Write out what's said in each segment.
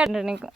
నీకు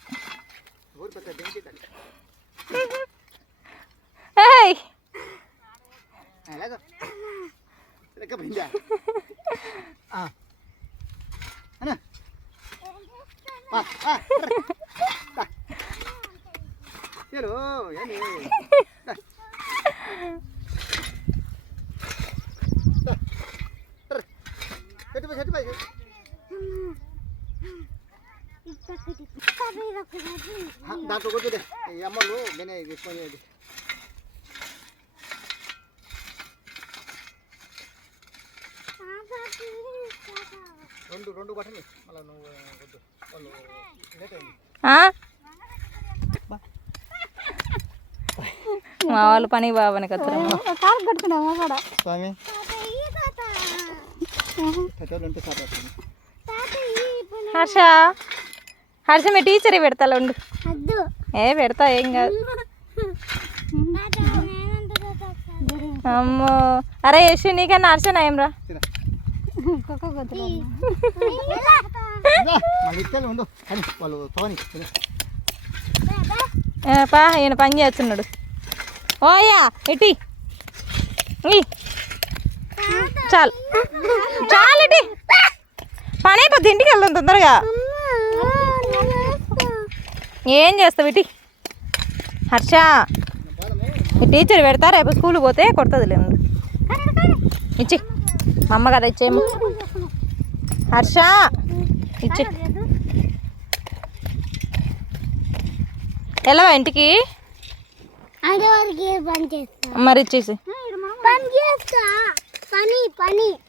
దాంట్లో కొద్దిదే ఈ అమ్మలు నేనే తీసుకొని రెండు బట్టలు మళ్ళీ నువ్వు వద్దు వాళ్ళు లేట్ అయింది. మా వాళ్ళు పని బాబాని కత్తరమ్మ స్వామి హర్ష హర్ష మీ టీచర్ పెడతా ఉండు పెడతా ఏం కాదు అమ్మో అరే యశు నీకన్నా హర్ష నయం రా పా ఈయన పని చేస్తున్నాడు ఓయా ఇటీ చాలు చాలు ఇటీ పని అయిపోద్ది ఇంటికి వెళ్దాం తొందరగా ఏం చేస్తావు ఇటీ హర్ష ఈ టీచర్ పెడతా రేపు స్కూల్కి పోతే కొడుతుంది లేదు ఇచ్చి మా అమ్మ కదా ఇచ్చేమో హర్ష ఇచ్చి వెళ్ళవా ఇంటికి మరి ఇచ్చేసి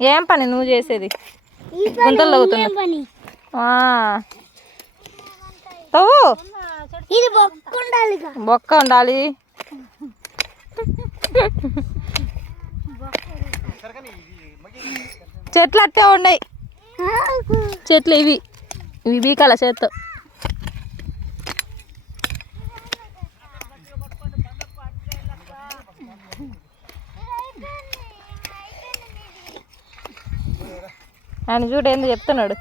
ఏం పని నువ్వు చేసేది గుంతలు తవ్వుతున్నా తవ్వు బొక్క ఉండాలి చెట్లు అట్టే ఉన్నాయి చెట్లు ఇవి ఇవి బీకాల చేత్తో ఆయన చూడు ఏందో చెప్తున్నాడు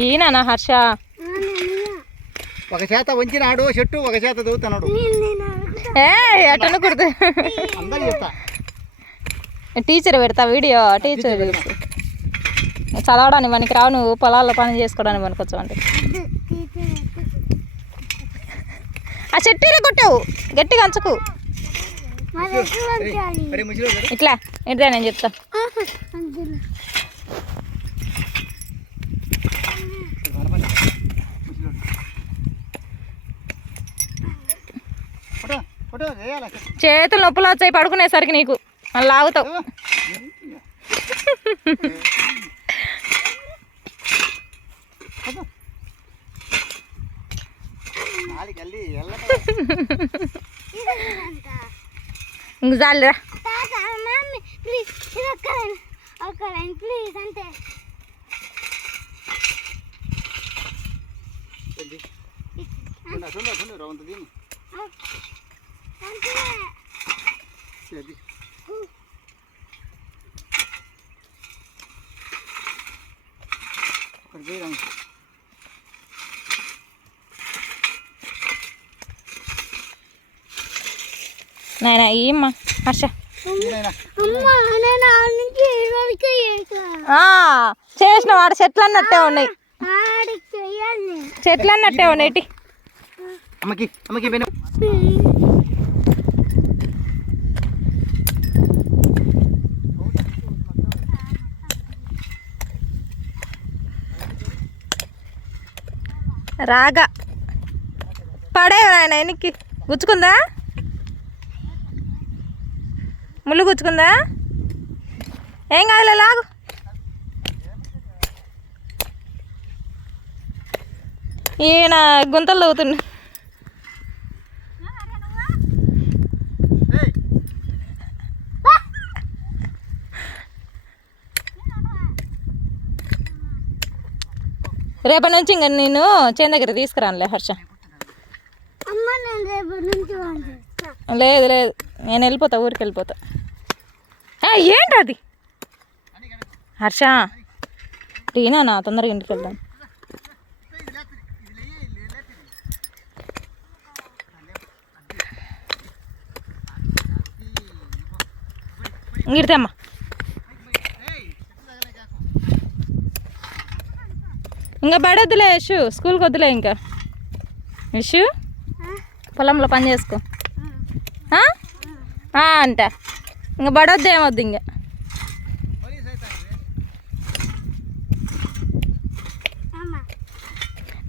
ఈయన హర్ష ఒక చేత వంచినాడు చెట్టు ఒక చేత దూతున్నాడు అటను కుడుతు టీచర్ పెడతా వీడియో టీచర్ చదవడానికి మనకి రావు నువ్వు పొలాల్లో పని చేసుకోవడానికి పనికొచ్చు అంటే ఆ చెట్టు కొట్టావు గట్టిగా అంచకు ఇట్లా ఏంటిదా నేను చెప్తా చేతులు నొప్పులు వచ్చాయి పడుకునేసరికి నీకు మళ్ళీ లాగుతావు ఇంక చాలురా నాయన ఏమ్మా హర్ష చేసిన వాడు చెట్లు అన్నట్టే ఉన్నాయి చెట్లు అన్నట్టే ఉన్నాయి రాగా పడేవి నాయన ఎనికి గుచ్చుకుందా ముళ్ళు గుచ్చుకుందా ఏం కాదులే లాగు ఈయన గుంతలు తవ్వుతుండు రేపటి నుంచి ఇంకా నేను చేను దగ్గర తీసుకురానులే హర్ష. లేదు లేదు, నేను వెళ్ళిపోతా, ఊరికి వెళ్ళిపోతా. ఏంటి అది హర్ష? టీనా నా తొందరగా ఇంటికి వెళ్దాం. ఇంగిడితే అమ్మా. ఇంకా పడొద్దులే యశు, స్కూల్కి వద్దులే ఇంకా. యశు పొలంలో పని చేసుకో అంట. ఇంకా పడొద్దు, ఏమొద్దు ఇంకా.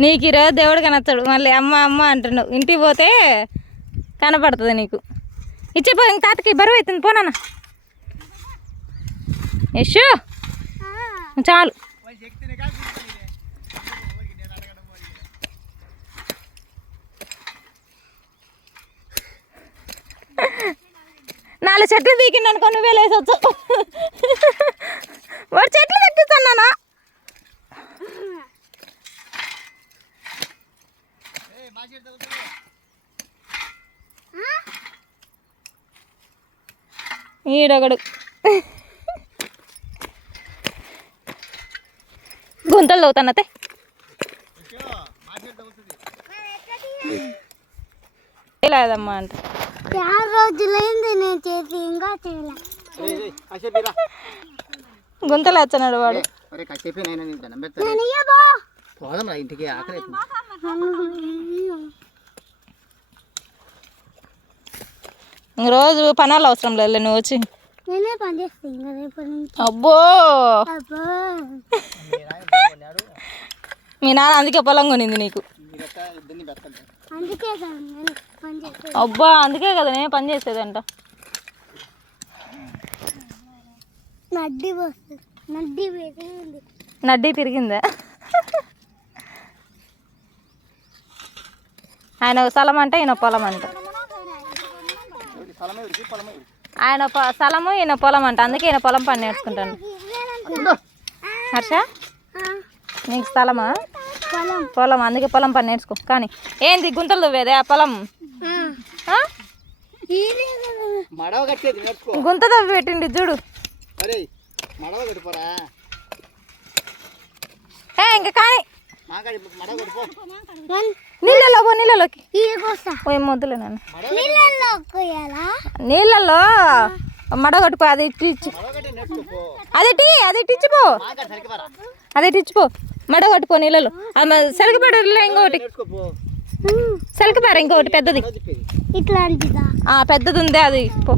నీకు ఈరోజు దేవుడు కనొచ్చాడు, మళ్ళీ అమ్మ అమ్మ అంటున్నావు. ఇంటికి పోతే కనపడుతుంది నీకు. ఇచ్చేపో, ఇంక తాతకి బరువు అవుతుంది, పోనా. యశు చాలు. నాలుగు చెట్లు తీకిండి అనుకో, నువ్వే లేసొచ్చు. వాడు చెట్లు తెప్పిస్తాను. ఈడొకడు గుంతలు తవ్వుతానతే. లేదమ్మా అంటే రోజులైంది నేను చేసి ఇంకా గుంతలు వచ్చాడు వాడు. ఇంటికి ఆకలి. రోజు పనాలు అవసరం లేదు, నువ్వు వచ్చి నేనే పని చేస్తాను. అబ్బో మీ నాన్న అందుకే పొలం కొనింది నీకు. అబ్బా అందుకే కదా నేను పని చేసేదంట. నడ్డి పెరిగిందా? ఆయన స్థలం అంటే ఈయన పొలం అంట. ఆయన స్థలము ఈయన పొలం అంట, అందుకే ఈయన పొలం పని నేర్చుకుంటాను. హర్ష నీకు స్థలమా? పొలం, అందుకే పొలం పని నేర్చుకో. కానీ ఏంది గుంతలు దువ్వేదే ఆ పొలం? గుంత తవ్వి పెట్టిండి చూడు. ఇంకా కానీ నీళ్ళలో పో, నీళ్ళలోకి ఏం వద్దులే నన్ను. నీళ్ళల్లో మడగొట్టుకో, అది ఇచ్చి అది ఇచ్చిపో, అది ఇచ్చిపో, మడగొట్టుకో నీళ్ళలో. సెలకపాడలో ఇంకోటి, సెలకపార ఇంకోటి పెద్దది, ఇట్లాంటిదా పెద్దది ఉంది, అది పో.